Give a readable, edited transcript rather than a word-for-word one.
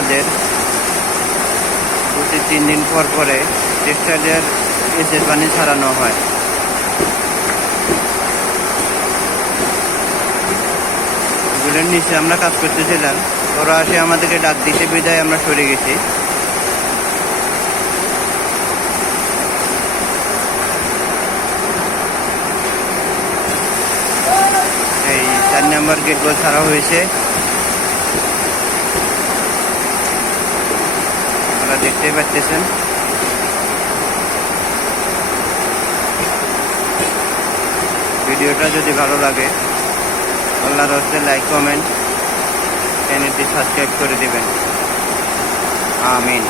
আমাদের প্রতি 3 দিন পর পরে টেক্সটাইলের এসের পানি ছাড়ানো হয়। এগুলোর নিচে আমরা কাজ করতেছিলাম, ওরা আসে আমাদেরকে ডাক দিতে, বিদায় আমরা সরে গেছি। এই 4 নম্বর গেটগুলো ছাড়া হয়েছে, আপনারা দেখতেই পাচ্ছেন। ভিডিওটা যদি ভালো লাগে আল্লাহর হস্তে লাইক, কমেন্ট, চ্যানেলটি সাবস্ক্রাইব করে দেবেন। আমিন।